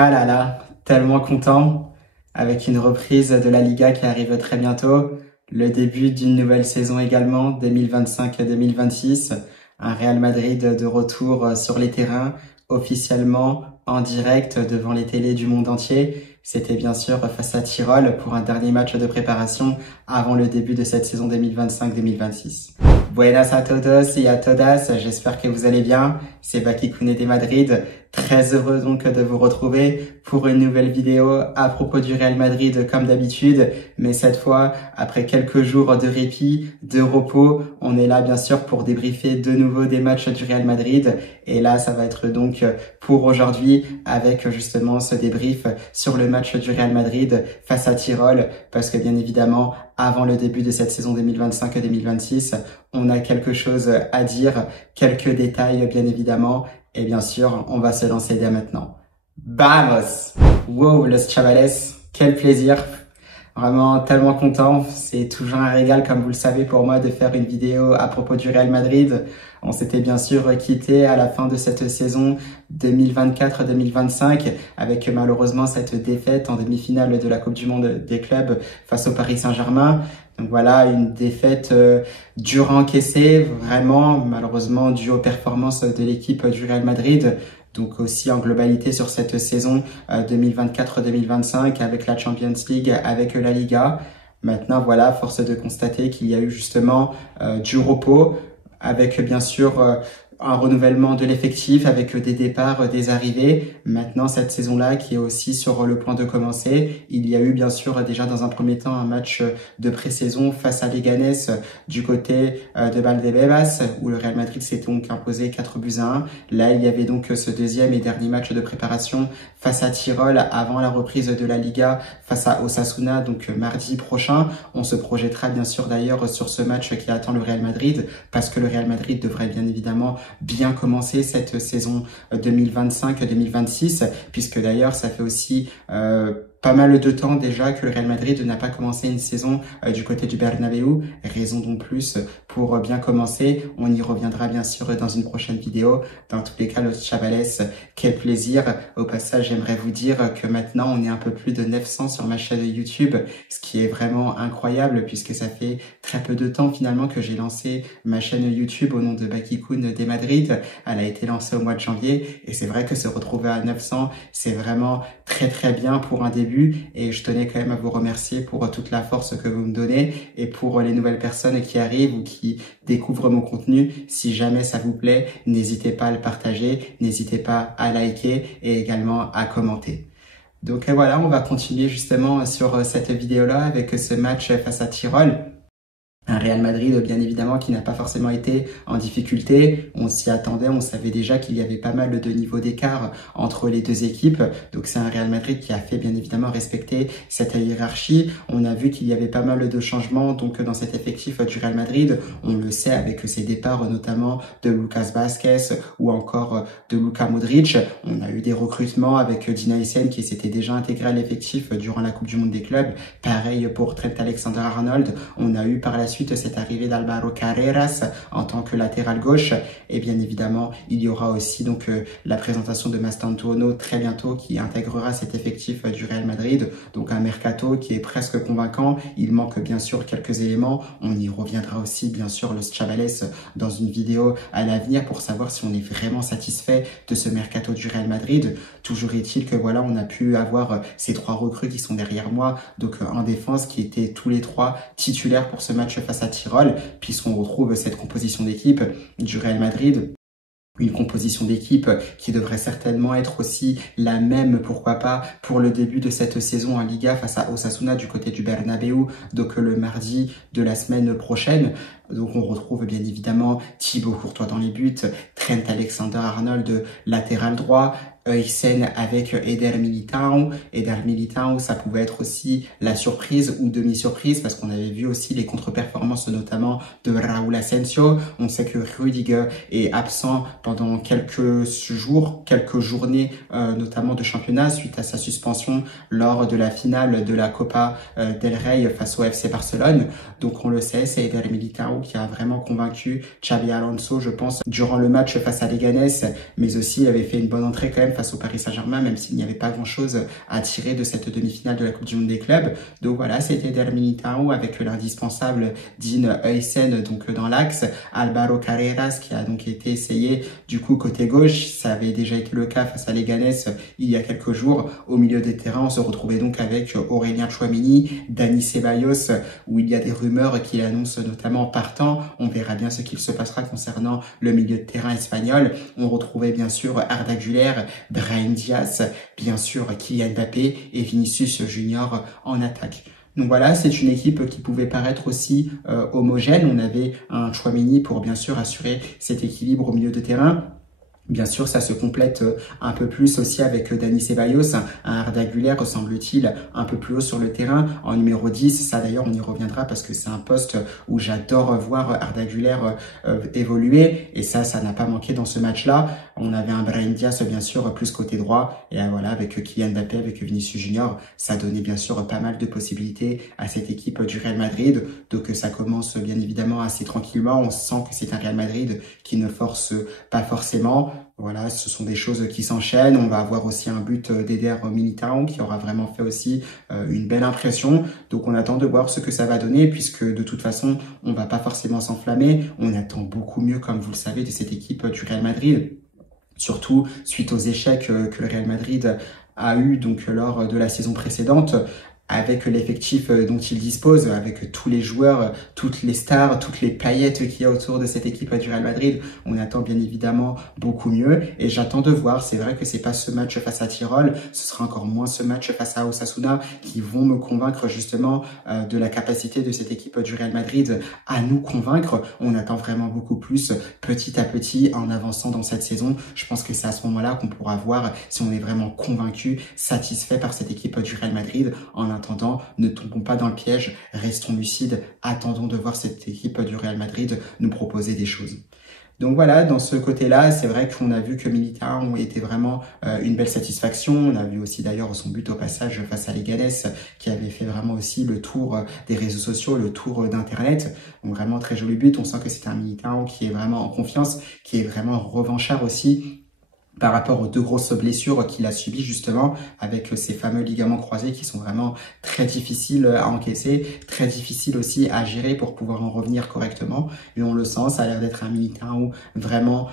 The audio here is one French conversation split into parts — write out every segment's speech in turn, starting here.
Ah là là, tellement content avec une reprise de la Liga qui arrive très bientôt, le début d'une nouvelle saison également, 2025-2026, un Real Madrid de retour sur les terrains, officiellement en direct devant les télés du monde entier. C'était bien sûr face à Tirol pour un dernier match de préparation avant le début de cette saison 2025-2026. Buenas a todos y a todas, j'espère que vous allez bien. C'est Baki Koune de Madrid. Très heureux donc de vous retrouver pour une nouvelle vidéo à propos du Real Madrid comme d'habitude, mais cette fois après quelques jours de répit, de repos, on est là bien sûr pour débriefer de nouveau des matchs du Real Madrid et là ça va être donc pour aujourd'hui avec justement ce débrief sur le match du Real Madrid face à Tirol parce que bien évidemment avant le début de cette saison 2025-2026, on a quelque chose à dire, quelques détails bien évidemment. Et bien sûr, on va se lancer dès maintenant. Vamos! Wow, los chavales, quel plaisir! Vraiment tellement content. C'est toujours un régal, comme vous le savez, pour moi de faire une vidéo à propos du Real Madrid. On s'était bien sûr quitté à la fin de cette saison 2024-2025 avec malheureusement cette défaite en demi-finale de la Coupe du Monde des clubs face au Paris Saint-Germain. Donc voilà, une défaite dure à encaisser, vraiment malheureusement due aux performances de l'équipe du Real Madrid. Donc aussi en globalité sur cette saison 2024-2025 avec la Champions League, avec la Liga. Maintenant voilà, force de constater qu'il y a eu justement du repos avec bien sûr un renouvellement de l'effectif avec des départs, des arrivées. Maintenant, cette saison-là qui est aussi sur le point de commencer, il y a eu bien sûr déjà dans un premier temps un match de pré-saison face à Leganés du côté de Valdebebas où le Real Madrid s'est donc imposé 4-1. Là, il y avait donc ce deuxième et dernier match de préparation face à Tirol avant la reprise de la Liga face à Osasuna, donc mardi prochain. On se projettera bien sûr d'ailleurs sur ce match qui attend le Real Madrid parce que le Real Madrid devrait bien évidemment bien commencer cette saison 2025-2026 puisque d'ailleurs ça fait aussi pas mal de temps déjà que le Real Madrid n'a pas commencé une saison du côté du Bernabéu, raison donc plus pour bien commencer. On y reviendra bien sûr dans une prochaine vidéo. Dans tous les cas, los chavales, quel plaisir. Au passage, j'aimerais vous dire que maintenant on est un peu plus de 900 sur ma chaîne YouTube, ce qui est vraiment incroyable puisque ça fait très peu de temps finalement que j'ai lancé ma chaîne YouTube au nom de Baki Koune de Madrid. Elle a été lancée au mois de janvier et c'est vrai que se retrouver à 900, c'est vraiment très bien pour un début et je tenais quand même à vous remercier pour toute la force que vous me donnez et pour les nouvelles personnes qui arrivent ou qui découvrent mon contenu. Si jamais ça vous plaît, n'hésitez pas à le partager, n'hésitez pas à liker et également à commenter. Donc voilà, on va continuer justement sur cette vidéo-là avec ce match face à Tirol. Un Real Madrid, bien évidemment, qui n'a pas forcément été en difficulté. On s'y attendait, on savait déjà qu'il y avait pas mal de niveaux d'écart entre les deux équipes. Donc c'est un Real Madrid qui a fait bien évidemment respecter cette hiérarchie. On a vu qu'il y avait pas mal de changements donc dans cet effectif du Real Madrid. On le sait avec ses départs notamment de Lucas Vázquez ou encore de Luka Modric. On a eu des recrutements avec Dina Essène qui s'était déjà intégré à l'effectif durant la Coupe du Monde des clubs. Pareil pour Trent Alexander-Arnold. On a eu par la suite cette arrivée d'Alvaro Carreras en tant que latéral gauche et bien évidemment il y aura aussi donc la présentation de Mastantuono très bientôt qui intégrera cet effectif du Real Madrid, donc un mercato qui est presque convaincant. Il manque bien sûr quelques éléments, on y reviendra aussi bien sûr los chavales dans une vidéo à l'avenir pour savoir si on est vraiment satisfait de ce mercato du Real Madrid. Toujours est-il que voilà, on a pu avoir ces trois recrues qui sont derrière moi, donc en défense qui étaient tous les trois titulaires pour ce match face à Tirol, puisqu'on retrouve cette composition d'équipe du Real Madrid. Une composition d'équipe qui devrait certainement être aussi la même, pourquoi pas, pour le début de cette saison en Liga face à Osasuna du côté du Bernabéu, donc le mardi de la semaine prochaine. Donc on retrouve bien évidemment Thibaut Courtois dans les buts, Trent Alexander-Arnold latéral droit, Essène avec Eder Militão. Eder Militão, ça pouvait être aussi la surprise ou demi-surprise parce qu'on avait vu aussi les contre-performances notamment de Raúl Asensio. On sait que Rudiger est absent pendant quelques jours, quelques journées notamment de championnat suite à sa suspension lors de la finale de la Copa del Rey face au FC Barcelone. Donc on le sait, c'est Eder Militão Militao qui a vraiment convaincu Xabi Alonso, je pense, durant le match face à Leganés, mais aussi il avait fait une bonne entrée quand même face au Paris Saint-Germain, même s'il n'y avait pas grand-chose à tirer de cette demi-finale de la Coupe du Monde des clubs. Donc voilà, c'était Eder Militao avec l'indispensable Dean Huijsen donc dans l'axe, Álvaro Carreras qui a donc été essayé du coup côté gauche, ça avait déjà été le cas face à Leganés il y a quelques jours. Au milieu des terrains, on se retrouvait donc avec Aurélien Tchouaméni, Dani Ceballos, où il y a des rumeurs qui annoncent notamment partant. On verra bien ce qu'il se passera concernant le milieu de terrain espagnol. On retrouvait bien sûr Arda Güler, Brahim Diaz, bien sûr Kylian Mbappé et Vinicius Junior en attaque. Donc voilà, c'est une équipe qui pouvait paraître aussi homogène. On avait un Tchouaméni pour bien sûr assurer cet équilibre au milieu de terrain. Bien sûr, ça se complète un peu plus aussi avec Dani Ceballos, un Arda Güler, semble-t-il, un peu plus haut sur le terrain, en numéro 10. Ça, d'ailleurs, on y reviendra parce que c'est un poste où j'adore voir Arda Güler évoluer. Et ça n'a pas manqué dans ce match-là. On avait un Brahim Diaz, bien sûr, plus côté droit. Et voilà, avec Kylian Mbappé, avec Vinicius Junior, ça donnait bien sûr pas mal de possibilités à cette équipe du Real Madrid. Donc, ça commence bien évidemment assez tranquillement. On sent que c'est un Real Madrid qui ne force pas forcément. Voilà, ce sont des choses qui s'enchaînent. On va avoir aussi un but d'Eder Militao qui aura vraiment fait aussi une belle impression. Donc on attend de voir ce que ça va donner puisque de toute façon, on va pas forcément s'enflammer. On attend beaucoup mieux, comme vous le savez, de cette équipe du Real Madrid. Surtout suite aux échecs que le Real Madrid a eu donc lors de la saison précédente. Avec l'effectif dont il dispose, avec tous les joueurs, toutes les stars, toutes les paillettes qu'il y a autour de cette équipe du Real Madrid, on attend bien évidemment beaucoup mieux et j'attends de voir. C'est vrai que c'est pas ce match face à Tirol, ce sera encore moins ce match face à Osasuna qui vont me convaincre justement de la capacité de cette équipe du Real Madrid à nous convaincre. On attend vraiment beaucoup plus petit à petit en avançant dans cette saison. Je pense que c'est à ce moment-là qu'on pourra voir si on est vraiment convaincu, satisfait par cette équipe du Real Madrid. En attendant, ne tombons pas dans le piège, restons lucides, attendons de voir cette équipe du Real Madrid nous proposer des choses. Donc voilà, dans ce côté-là, c'est vrai qu'on a vu que Militao était vraiment une belle satisfaction. On a vu aussi d'ailleurs son but au passage face à Leganés qui avait fait vraiment aussi le tour des réseaux sociaux, le tour d'Internet. Donc vraiment très joli but. On sent que c'est un Militao qui est vraiment en confiance, qui est vraiment revanchard aussi par rapport aux deux grosses blessures qu'il a subies justement avec ces fameux ligaments croisés qui sont vraiment très difficiles à encaisser, très difficiles aussi à gérer pour pouvoir en revenir correctement. Et on le sent, ça a l'air d'être un Militao vraiment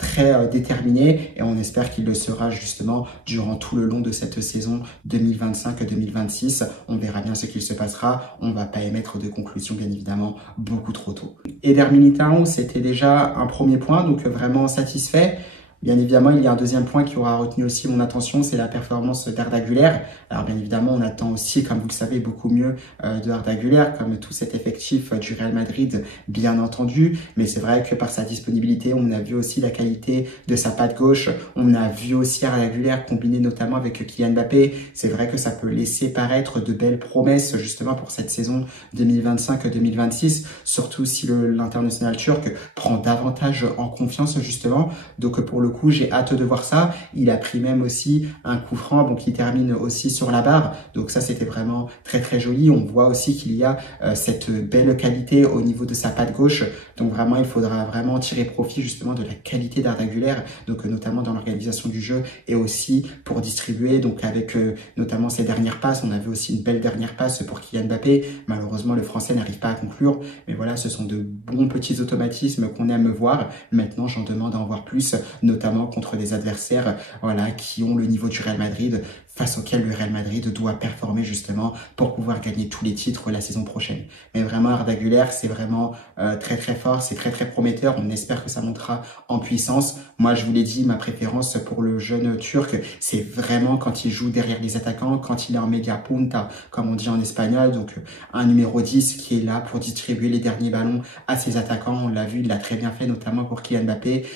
très déterminé et on espère qu'il le sera justement durant tout le long de cette saison 2025-2026. On verra bien ce qu'il se passera. On va pas émettre de conclusion bien évidemment beaucoup trop tôt. Eder Militao, c'était déjà un premier point, donc vraiment satisfait. Bien évidemment, il y a un deuxième point qui aura retenu aussi mon attention, c'est la performance d'Arda Güler. Alors bien évidemment, on attend aussi, comme vous le savez, beaucoup mieux de Arda Güler, comme tout cet effectif du Real Madrid, bien entendu. Mais c'est vrai que par sa disponibilité, on a vu aussi la qualité de sa patte gauche. On a vu aussi Arda Güler combiné notamment avec Kylian Mbappé. C'est vrai que ça peut laisser paraître de belles promesses justement pour cette saison 2025-2026, surtout si l'international turc prend davantage en confiance justement. Donc pour le coup, j'ai hâte de voir ça. Il a pris même aussi un coup franc, donc il termine aussi sur la barre. Donc ça, c'était vraiment très très joli. On voit aussi qu'il y a cette belle qualité au niveau de sa patte gauche. Donc vraiment, il faudra vraiment tirer profit justement de la qualité d'Arda Güler, donc notamment dans l'organisation du jeu et aussi pour distribuer. Donc avec notamment ses dernières passes, on avait aussi une belle dernière passe pour Kylian Mbappé. Malheureusement, le Français n'arrive pas à conclure. Mais voilà, ce sont de bons petits automatismes qu'on aime voir. Maintenant, j'en demande à en voir plus, notamment contre des adversaires voilà, qui ont le niveau du Real Madrid, face auquel le Real Madrid doit performer justement pour pouvoir gagner tous les titres la saison prochaine. Mais vraiment, Arda Güler, c'est vraiment très très fort, c'est très très prometteur. On espère que ça montera en puissance. Moi, je vous l'ai dit, ma préférence pour le jeune Turc, c'est vraiment quand il joue derrière les attaquants, quand il est en méga punta, comme on dit en espagnol, donc un numéro 10 qui est là pour distribuer les derniers ballons à ses attaquants. On l'a vu, il l'a très bien fait, notamment pour Kylian Mbappé.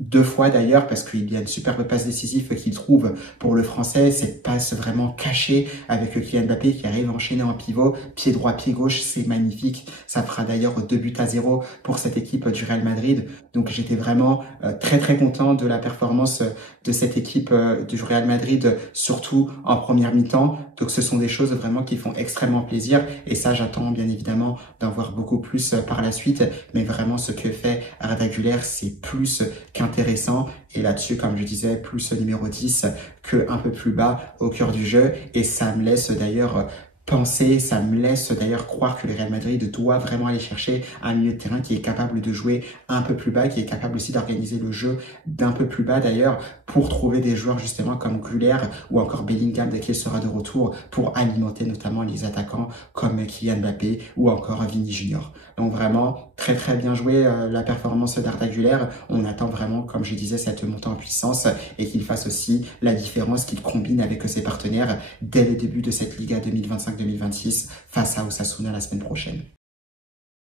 2 fois d'ailleurs, parce qu'il y a une superbe passe décisive qu'il trouve pour le Français, cette passe vraiment cachée avec Kylian Mbappé qui arrive enchaîné en pivot, pied droit, pied gauche, c'est magnifique. Ça fera d'ailleurs 2 buts à 0 pour cette équipe du Real Madrid. Donc j'étais vraiment très très content de la performance de cette équipe du Real Madrid, surtout en première mi-temps. Donc ce sont des choses vraiment qui font extrêmement plaisir et ça j'attends bien évidemment d'en voir beaucoup plus par la suite. Mais vraiment ce que fait Arda Güler, c'est plus qu'intéressant. Et là-dessus, comme je disais, plus numéro 10 que un peu plus bas au cœur du jeu. Et ça me laisse d'ailleurs penser, ça me laisse d'ailleurs croire que le Real Madrid doit vraiment aller chercher un milieu de terrain qui est capable de jouer un peu plus bas, qui est capable aussi d'organiser le jeu d'un peu plus bas d'ailleurs, pour trouver des joueurs justement comme Güler ou encore Bellingham dès qu'il sera de retour, pour alimenter notamment les attaquants comme Kylian Mbappé ou encore Vini Junior. Donc vraiment très très bien joué la performance d'Arda Güler. On attend vraiment, comme je disais, cette montée en puissance et qu'il fasse aussi la différence, qu'il combine avec ses partenaires dès le début de cette Liga 2025-2026 face à Osasuna la semaine prochaine.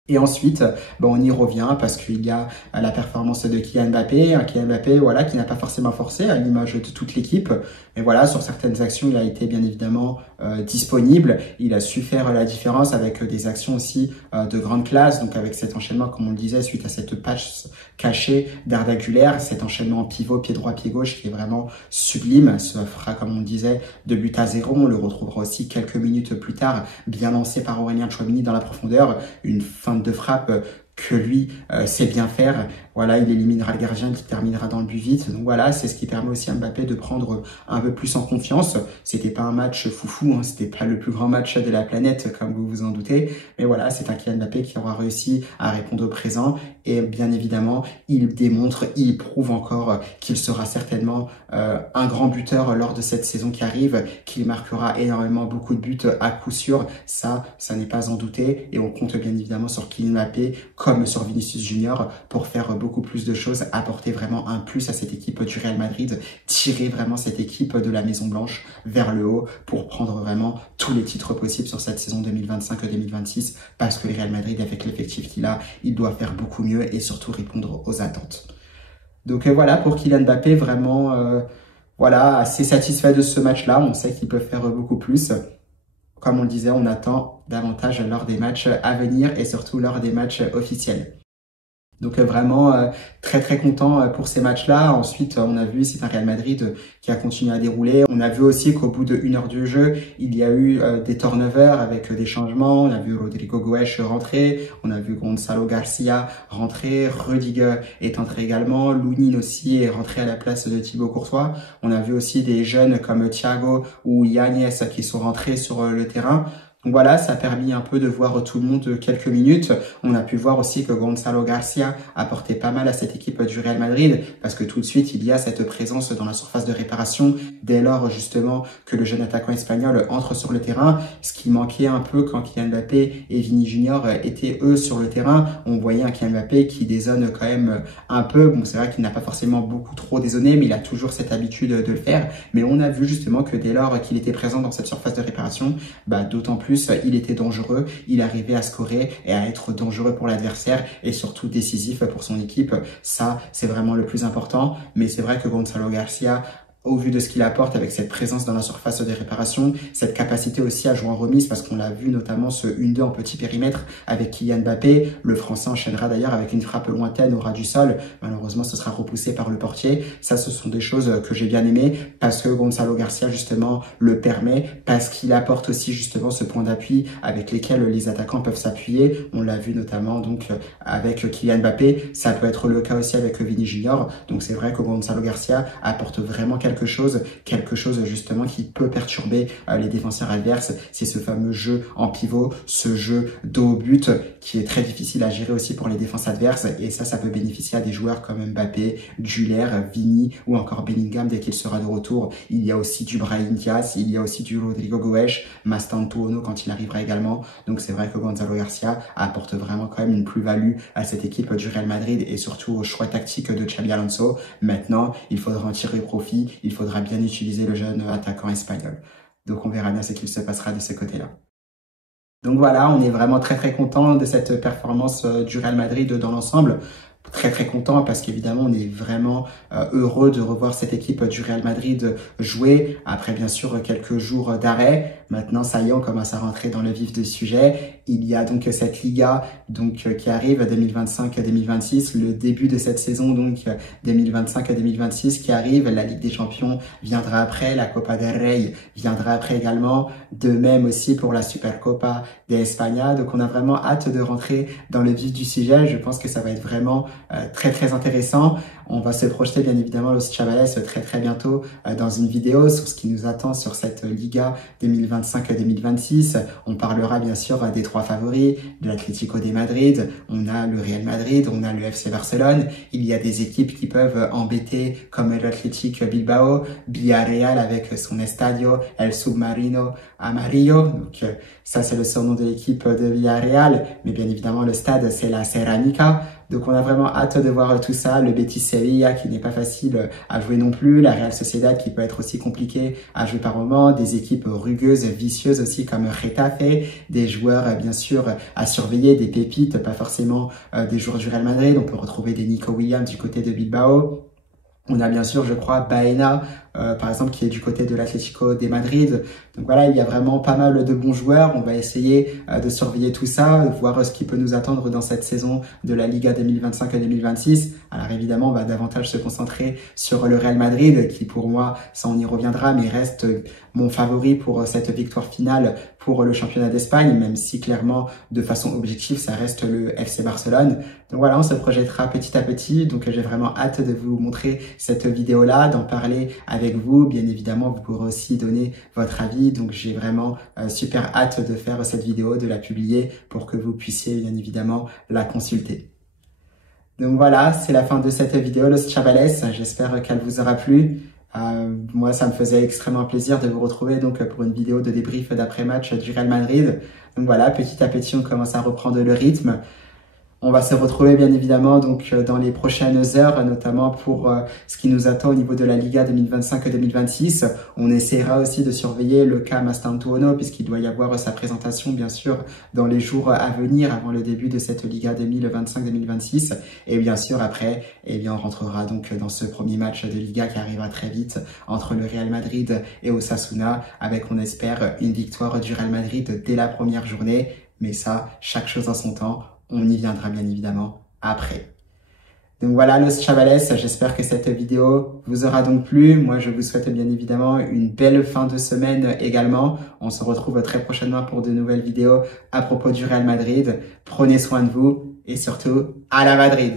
Et ensuite, on y revient parce qu'il y a la performance de Kylian Mbappé, voilà, qui n'a pas forcément forcé à l'image de toute l'équipe. Mais voilà, sur certaines actions, il a été bien évidemment disponible. Il a su faire la différence avec des actions aussi de grande classe. Donc avec cet enchaînement, comme on le disait, suite à cette passe cachée d'Arda Güler, cet enchaînement en pivot, pied droit, pied gauche, qui est vraiment sublime. Ça fera, comme on le disait, 2 buts à 0. On le retrouvera aussi quelques minutes plus tard, bien lancé par Aurélien Tchouaméni dans la profondeur. Une fin de frappe que lui sait bien faire. Voilà, il éliminera le gardien qui terminera dans le but vite. Donc voilà, c'est ce qui permet aussi à Mbappé de prendre un peu plus en confiance. C'était pas un match foufou, hein, c'était pas le plus grand match de la planète, comme vous vous en doutez. Mais voilà, c'est un Kylian Mbappé qui aura réussi à répondre au présent. Et bien évidemment, il démontre, il prouve encore qu'il sera certainement un grand buteur lors de cette saison qui arrive, qu'il marquera énormément beaucoup de buts à coup sûr. Ça n'est pas en douter. Et on compte bien évidemment sur Kylian Mbappé comme sur Vinicius Junior pour faire beaucoup plus de choses, apporter vraiment un plus à cette équipe du Real Madrid, tirer vraiment cette équipe de la Maison Blanche vers le haut pour prendre vraiment tous les titres possibles sur cette saison 2025-2026 parce que le Real Madrid, avec l'effectif qu'il a, il doit faire beaucoup mieux et surtout répondre aux attentes. Donc voilà pour Kylian Mbappé, vraiment voilà, assez satisfait de ce match-là. On sait qu'il peut faire beaucoup plus. Comme on le disait, on attend davantage lors des matchs à venir et surtout lors des matchs officiels. Donc vraiment très très content pour ces matchs-là. Ensuite, on a vu c'est un Real Madrid qui a continué à dérouler. On a vu aussi qu'au bout d'1 heure de jeu, il y a eu des turnovers avec des changements. On a vu Rodrigo Goes rentrer, on a vu Gonzalo Garcia rentrer, Rudiger est entré également, Lunin aussi est rentré à la place de Thibaut Courtois. On a vu aussi des jeunes comme Thiago ou Yagnès qui sont rentrés sur le terrain. Donc voilà, ça a permis un peu de voir tout le monde quelques minutes. On a pu voir aussi que Gonzalo Garcia apportait pas mal à cette équipe du Real Madrid parce que tout de suite, il y a cette présence dans la surface de réparation dès lors justement que le jeune attaquant espagnol entre sur le terrain. Ce qui manquait un peu quand Kylian Mbappé et Vini Junior étaient eux sur le terrain. On voyait un Kylian Mbappé qui dézone quand même un peu. Bon, c'est vrai qu'il n'a pas forcément beaucoup trop dézonné, mais il a toujours cette habitude de le faire. Mais on a vu justement que dès lors qu'il était présent dans cette surface de réparation, d'autant plus il était dangereux, il arrivait à scorer et à être dangereux pour l'adversaire et surtout décisif pour son équipe. Ça, c'est vraiment le plus important. Mais c'est vrai que Gonzalo Garcia, au vu de ce qu'il apporte avec cette présence dans la surface de réparation, cette capacité aussi à jouer en remise parce qu'on l'a vu notamment ce 1-2 en petit périmètre avec Kylian Mbappé. Le Français enchaînera d'ailleurs avec une frappe lointaine au ras du sol. Malheureusement, ce sera repoussé par le portier. Ça, ce sont des choses que j'ai bien aimées parce que Gonzalo Garcia justement le permet, parce qu'il apporte aussi justement ce point d'appui avec lesquels les attaquants peuvent s'appuyer. On l'a vu notamment donc avec Kylian Mbappé. Ça peut être le cas aussi avec Vini Junior. Donc c'est vrai que Gonzalo Garcia apporte vraiment quelque chose justement qui peut perturber les défenseurs adverses. C'est ce fameux jeu en pivot, ce jeu dos au but qui est très difficile à gérer aussi pour les défenses adverses et ça peut bénéficier à des joueurs comme Mbappé, Güler, Vini ou encore Bellingham dès qu'il sera de retour. Il y a aussi du Brahim Diaz, il y a aussi du Rodrigo Goes, Mastantuono quand il arrivera également. Donc c'est vrai que Gonzalo Garcia apporte vraiment quand même une plus-value à cette équipe du Real Madrid et surtout au choix tactique de Xabi Alonso. Maintenant, il faudra en tirer profit. Il faudra bien utiliser le jeune attaquant espagnol. Donc on verra bien ce qu'il se passera de ce côté-là. Donc voilà, on est vraiment très très content de cette performance du Real Madrid dans l'ensemble. très content parce qu'évidemment on est vraiment heureux de revoir cette équipe du Real Madrid jouer après bien sûr quelques jours d'arrêt. Maintenant ça y est, on commence à rentrer dans le vif du sujet. Il y a donc cette Liga qui arrive 2025-2026, le début de cette saison donc 2025-2026 qui arrive. La Ligue des Champions viendra après, la Copa del Rey viendra après également, de même aussi pour la Supercopa de España. Donc on a vraiment hâte de rentrer dans le vif du sujet. Je pense que ça va être vraiment très intéressant. On va se projeter bien évidemment Los Chavales très bientôt dans une vidéo sur ce qui nous attend sur cette Liga 2025-2026. On parlera bien sûr des 3 favoris, de l'Atlético de Madrid, on a le Real Madrid, on a le FC Barcelone. Il y a des équipes qui peuvent embêter comme l'Athletic Bilbao, Villarreal avec son Estadio El Submarino Amarillo. Donc ça c'est le surnom de l'équipe de Villarreal, mais bien évidemment le stade c'est la Ceramica. Donc on a vraiment hâte de voir tout ça, le Betis Sevilla qui n'est pas facile à jouer non plus, la Real Sociedad qui peut être aussi compliqué à jouer par moments, des équipes rugueuses, vicieuses aussi comme Getafe, des joueurs bien sûr à surveiller, des pépites, pas forcément des joueurs du Real Madrid. On peut retrouver des Nico Williams du côté de Bilbao. On a bien sûr, je crois, Baena, par exemple, qui est du côté de l'Atlético de Madrid. Donc voilà, il y a vraiment pas mal de bons joueurs. On va essayer de surveiller tout ça, voir ce qui peut nous attendre dans cette saison de la Liga 2025-2026. Alors évidemment, on va davantage se concentrer sur le Real Madrid, qui pour moi, ça on y reviendra, mais reste mon favori pour cette victoire finale pour le championnat d'Espagne, même si clairement, de façon objective, ça reste le FC Barcelone. Donc voilà, on se projettera petit à petit. Donc j'ai vraiment hâte de vous montrer cette vidéo-là, d'en parler avec vous. Bien évidemment, vous pourrez aussi donner votre avis. Donc j'ai vraiment super hâte de faire cette vidéo, de la publier pour que vous puissiez bien évidemment la consulter. Donc voilà, c'est la fin de cette vidéo, Los Chavales. J'espère qu'elle vous aura plu. Moi, ça me faisait extrêmement plaisir de vous retrouver donc pour une vidéo de débrief d'après-match du Real Madrid. Donc voilà, petit à petit, on commence à reprendre le rythme. On va se retrouver bien évidemment donc dans les prochaines heures, notamment pour ce qui nous attend au niveau de la Liga 2025-2026. On essaiera aussi de surveiller le cas Mastantuono puisqu'il doit y avoir sa présentation bien sûr dans les jours à venir avant le début de cette Liga 2025-2026. Et bien sûr après, eh bien on rentrera donc dans ce premier match de Liga qui arrivera très vite entre le Real Madrid et Osasuna avec, on espère, une victoire du Real Madrid dès la première journée. Mais ça, chaque chose en son temps. On y viendra bien évidemment après. Donc voilà, Los Chavales, j'espère que cette vidéo vous aura donc plu. Moi, je vous souhaite bien évidemment une belle fin de semaine également. On se retrouve très prochainement pour de nouvelles vidéos à propos du Real Madrid. Prenez soin de vous et surtout, à la Madrid!